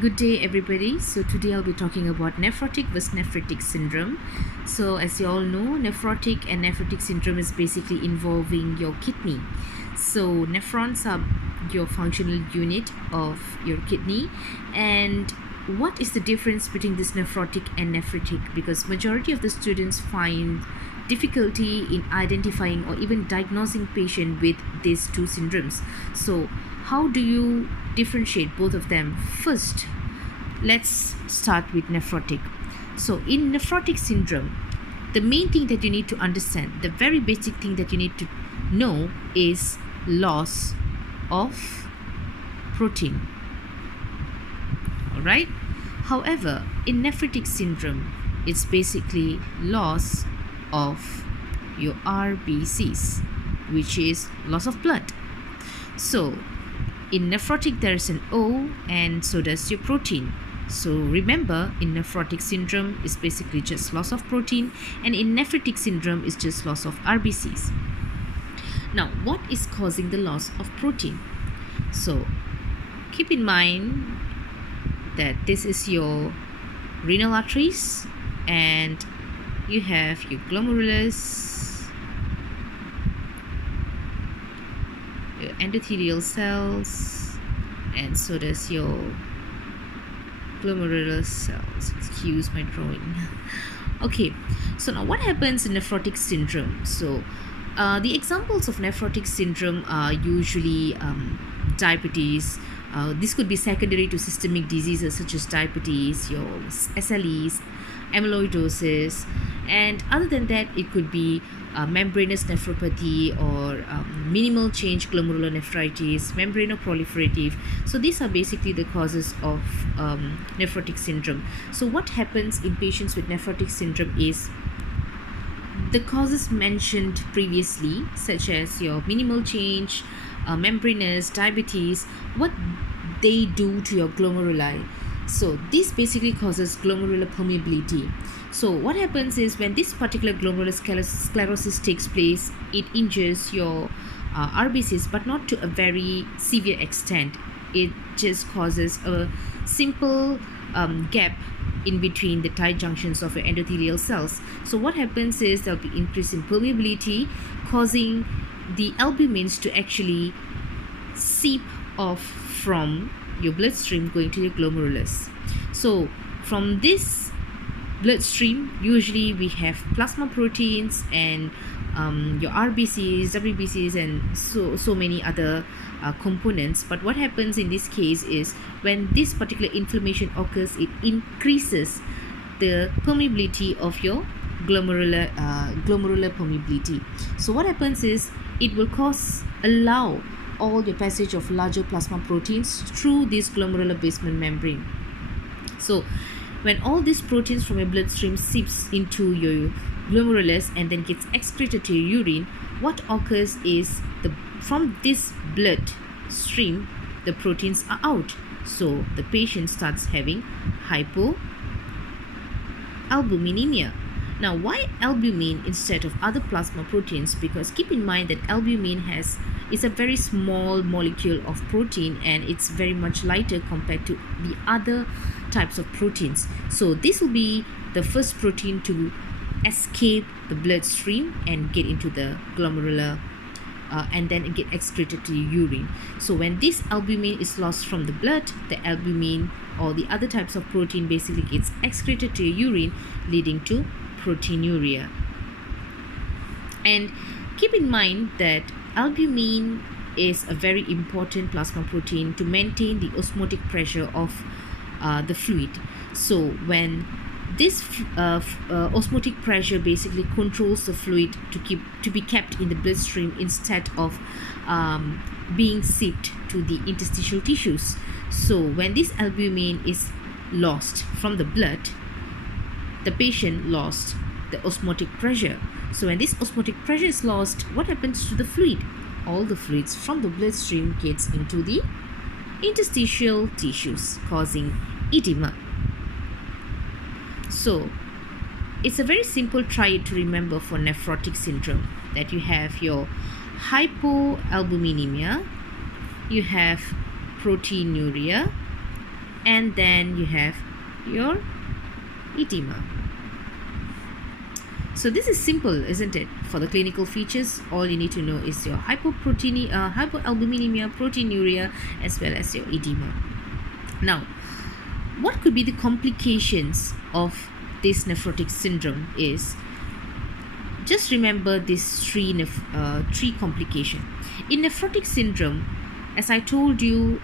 Good day, everybody. So, today I'll be talking about nephrotic versus nephritic syndrome. So, as you all know, nephrotic and nephritic syndrome is basically involving your kidney. So, nephrons are your functional unit of your kidney. And what is the difference between this nephrotic and nephritic? Because majority of the students find difficulty in identifying or even diagnosing patient with these two syndromes. So, how do you differentiate both of them? First, let's start with nephrotic. So in nephrotic syndrome, the main thing that you need to understand, the very basic thing that you need to know is loss of protein. All right. However, in nephritic syndrome, it's basically loss of your RBCs, which is loss of blood. So in nephrotic, there is an O, and so does your protein. So remember, in nephrotic syndrome, it's basically just loss of protein, and in nephritic syndrome, it's just loss of RBCs. Now, what is causing the loss of protein? So keep in mind that this is your renal arteries, and you have your glomerulus, your endothelial cells, and so does your glomerular cells. Excuse my drawing. Okay, so now what happens in nephrotic syndrome? So the examples of nephrotic syndrome are usually diabetes. This could be secondary to systemic diseases such as diabetes, your SLEs, amyloidosis, and other than that, it could be membranous nephropathy or minimal change glomerulonephritis, membranoproliferative. So these are basically the causes of nephrotic syndrome. So what happens in patients with nephrotic syndrome is the causes mentioned previously, such as your minimal change, membranous, diabetes, what they do to your glomeruli. So this basically causes glomerular permeability. So what happens is when this particular glomerular sclerosis takes place, it injures your RBCs, but not to a very severe extent. It just causes a simple gap in between the tight junctions of your endothelial cells. So what happens is there'll be increase in permeability, causing the albumins to actually seep off from your bloodstream going to your glomerulus. So from this bloodstream, usually we have plasma proteins and your RBCs, WBCs, and so many other components. But what happens in this case is when this particular inflammation occurs, it increases the permeability of your glomerular permeability. So what happens is it will allow all the passage of larger plasma proteins through this glomerular basement membrane. So when all these proteins from your bloodstream seeps into your glomerulus and then gets excreted to your urine, what occurs is from this blood stream, the proteins are out. So the patient starts having hypoalbuminemia. Now, why albumin instead of other plasma proteins? Because keep in mind that albumin is a very small molecule of protein, and it's very much lighter compared to the other types of proteins. So this will be the first protein to escape the bloodstream and get into the glomerular and then get excreted to your urine. So when this albumin is lost from the blood, the albumin or the other types of protein basically gets excreted to your urine, leading to proteinuria. And keep in mind that albumin is a very important plasma protein to maintain the osmotic pressure of the fluid. So when this osmotic pressure basically controls the fluid to be kept in the bloodstream instead of being seeped to the interstitial tissues. So when this albumin is lost from the blood, the patient lost the osmotic pressure. So when this osmotic pressure is lost, what happens to the fluid? All the fluids from the bloodstream gets into the interstitial tissues, causing edema. So it's a very simple try to remember for nephrotic syndrome, that you have your hypoalbuminemia, you have proteinuria, and then you have your edema. So this is simple, isn't it? For the clinical features, all you need to know is your hypoalbuminemia, proteinuria, as well as your edema. Now, what could be the complications of this nephrotic syndrome is, just remember these three complication. In nephrotic syndrome, as I told you,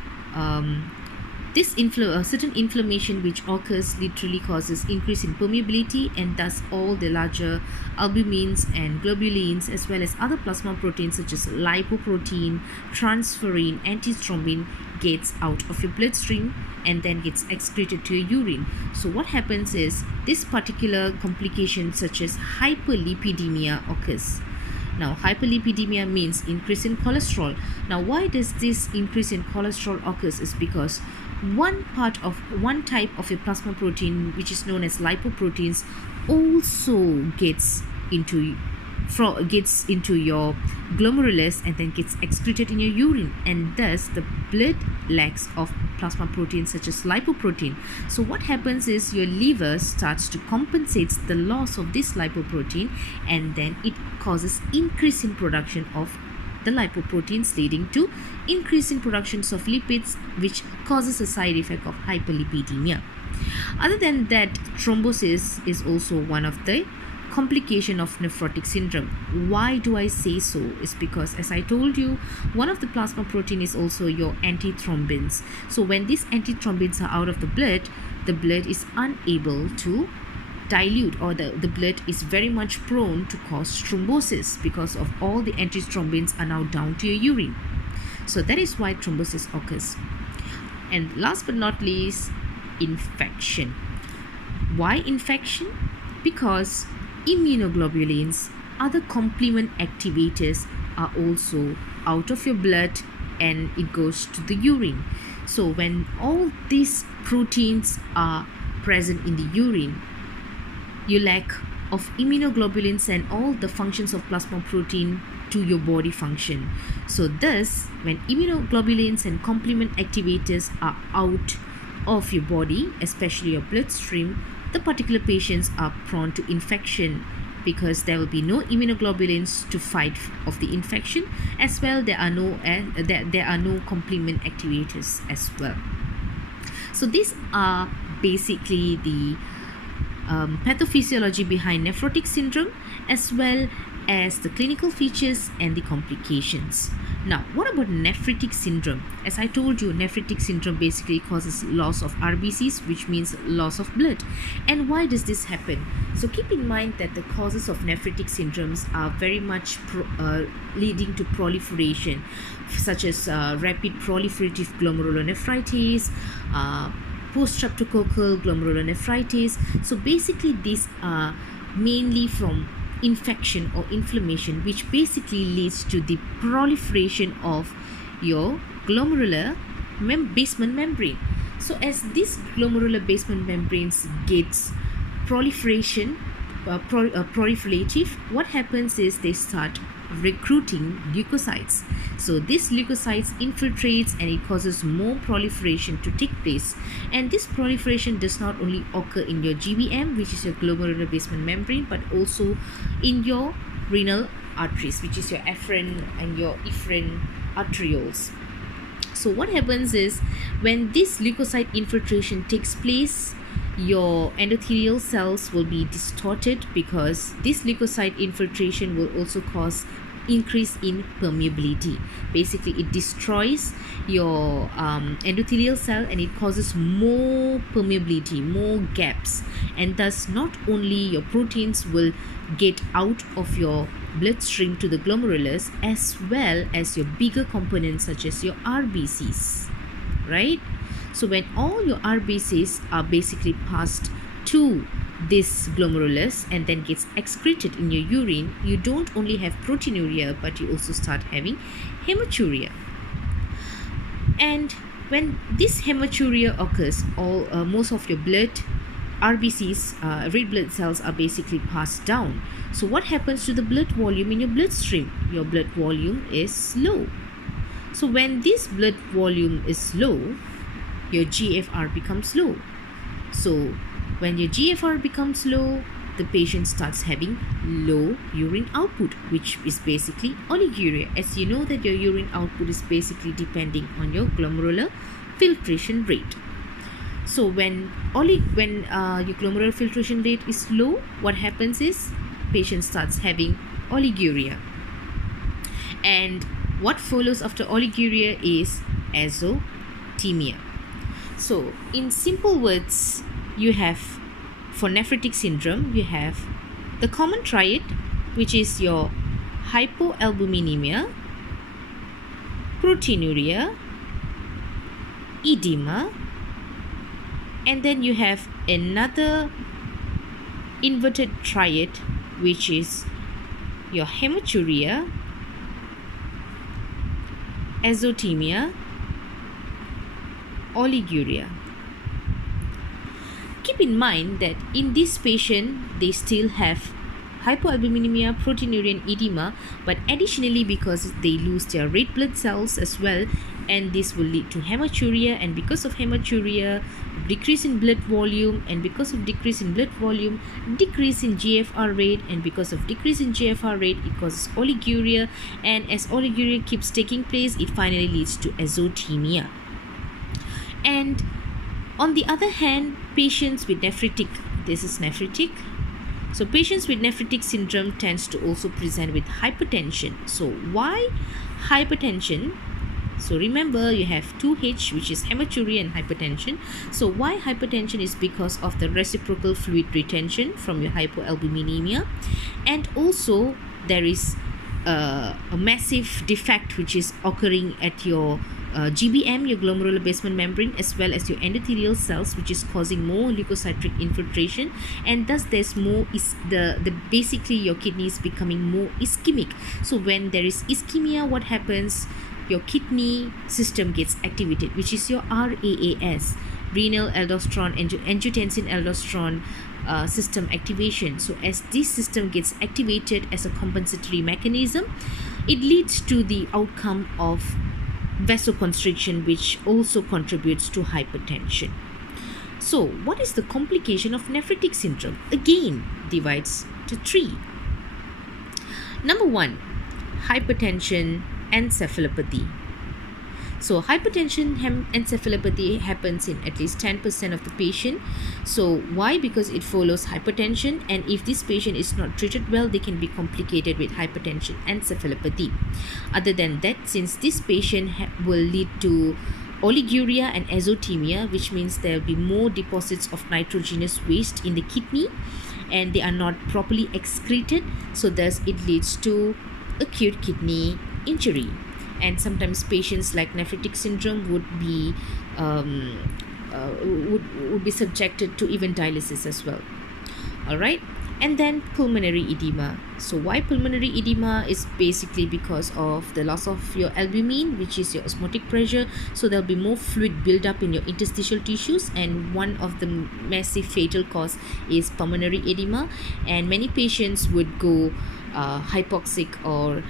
certain inflammation which occurs literally causes increase in permeability, and thus all the larger albumins and globulins as well as other plasma proteins such as lipoprotein, transferrin, antithrombin gets out of your bloodstream and then gets excreted to your urine. So what happens is this particular complication such as hyperlipidemia occurs. Now, hyperlipidemia means increase in cholesterol. Now, why does this increase in cholesterol occurs is because one type of a plasma protein, which is known as lipoproteins, also gets into your glomerulus and then gets excreted in your urine, and thus the blood lacks of plasma proteins such as lipoprotein. So what happens is your liver starts to compensate the loss of this lipoprotein, and then it causes increase in production of the lipoproteins, leading to increase in productions of lipids, which causes a side effect of hyperlipidemia. Other than that, thrombosis is also one of the complication of nephrotic syndrome. Why do I say so? Is because, as I told you, one of the plasma protein is also your antithrombins. So when these antithrombins are out of the blood is unable to dilute, or the blood is very much prone to cause thrombosis because of all the antithrombins are now down to your urine. So that is why thrombosis occurs. And last but not least, infection. Why infection? Because immunoglobulins, other complement activators, are also out of your blood and it goes to the urine. So when all these proteins are present in the urine, you lack of immunoglobulins and all the functions of plasma protein to your body function. So thus, when immunoglobulins and complement activators are out of your body, especially your bloodstream, the particular patients are prone to infection because there will be no immunoglobulins to fight of the infection. As well, there are no complement activators as well. So these are basically the pathophysiology behind nephrotic syndrome, as well as the clinical features and the complications. Now, what about nephritic syndrome? As I told you, nephritic syndrome basically causes loss of RBCs, which means loss of blood. And why does this happen? So keep in mind that the causes of nephritic syndromes are very much leading to proliferation, such as rapid proliferative glomerulonephritis, post-streptococcal glomerulonephritis. So basically these are mainly from infection or inflammation, which basically leads to the proliferation of your glomerular basement membrane. So as this glomerular basement membranes gets proliferative, what happens is they start recruiting leukocytes. So this leukocytes infiltrates and it causes more proliferation to take place. And this proliferation does not only occur in your GBM, which is your glomerular basement membrane, but also in your renal arteries, which is your afferent and your efferent arterioles. So what happens is when this leukocyte infiltration takes place, your endothelial cells will be distorted because this leukocyte infiltration will also cause increase in permeability. Basically, it destroys your endothelial cell and it causes more permeability, more gaps, and thus not only your proteins will get out of your bloodstream to the glomerulus, as well as your bigger components such as your RBCs, right? So when all your RBCs are basically passed to this glomerulus and then gets excreted in your urine, you don't only have proteinuria, but you also start having hematuria. And when this hematuria occurs, most of your blood RBCs, red blood cells, are basically passed down. So what happens to the blood volume in your bloodstream? Your blood volume is low. So when this blood volume is low, your GFR becomes low. So when your GFR becomes low, the patient starts having low urine output, which is basically oliguria, as you know that your urine output is basically depending on your glomerular filtration rate. So when your glomerular filtration rate is low, what happens is patient starts having oliguria. And what follows after oliguria is azotemia. So in simple words, you have, for nephritic syndrome, you have the common triad, which is your hypoalbuminemia, proteinuria, edema, and then you have another inverted triad, which is your hematuria, azotemia, oliguria. Keep in mind that in this patient, they still have hypoalbuminemia, proteinuria, and edema, but additionally, because they lose their red blood cells as well, and this will lead to hematuria, and because of hematuria, decrease in blood volume, and because of decrease in blood volume, decrease in GFR rate, and because of decrease in GFR rate, it causes oliguria, and as oliguria keeps taking place, it finally leads to azotemia. And on the other hand, patients with nephritic, this is nephritic. So patients with nephritic syndrome tends to also present with hypertension. So why hypertension? So remember, you have 2H, which is hematuria and hypertension. So why hypertension is because of the reciprocal fluid retention from your hypoalbuminemia, and also there is a massive defect which is occurring at your GBM, your glomerular basement membrane, as well as your endothelial cells, which is causing more leukocytic infiltration, and thus there's more basically your kidney is becoming more ischemic. So when there is ischemia, what happens? Your kidney system gets activated, which is your RAAS, renal aldosterone angiotensin aldosterone system activation. So as this system gets activated as a compensatory mechanism, it leads to the outcome of vasoconstriction, which also contributes to hypertension. So what is the complication of nephritic syndrome? Again, divides to 3. Number 1, hypertension encephalopathy. So hypertension encephalopathy happens in at least 10% of the patient. So why? Because it follows hypertension, and if this patient is not treated well, they can be complicated with hypertension encephalopathy. Other than that, since this patient will lead to oliguria and azotemia, which means there will be more deposits of nitrogenous waste in the kidney and they are not properly excreted, so thus it leads to acute kidney injury. And sometimes patients like nephritic syndrome would be subjected to even dialysis as well. All right. And then pulmonary edema. So why pulmonary edema? Is basically because of the loss of your albumin, which is your osmotic pressure. So there'll be more fluid buildup in your interstitial tissues, and one of the massive fatal cause is pulmonary edema, and many patients would go hypoxic, or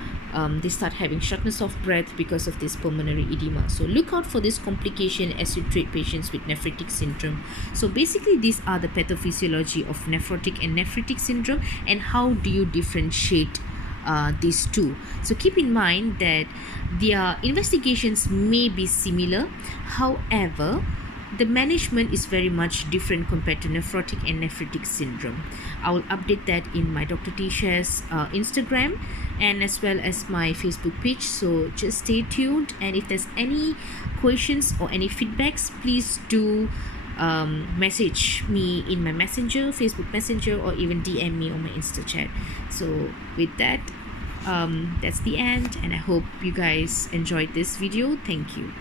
they start having shortness of breath because of this pulmonary edema. So look out for this complication as you treat patients with nephritic syndrome. So basically, these are the pathophysiology of nephrotic and nephritic syndrome, and how do you differentiate these two. So keep in mind that their investigations may be similar, however the management is very much different compared to nephrotic and nephritic syndrome. I will update that in my Dr. Tisha's Instagram and as well as my Facebook page. So just stay tuned, and if there's any questions or any feedbacks, please do message me in my messenger, Facebook messenger, or even DM me on my Insta chat. So with that, that's the end, and I hope you guys enjoyed this video. Thank you.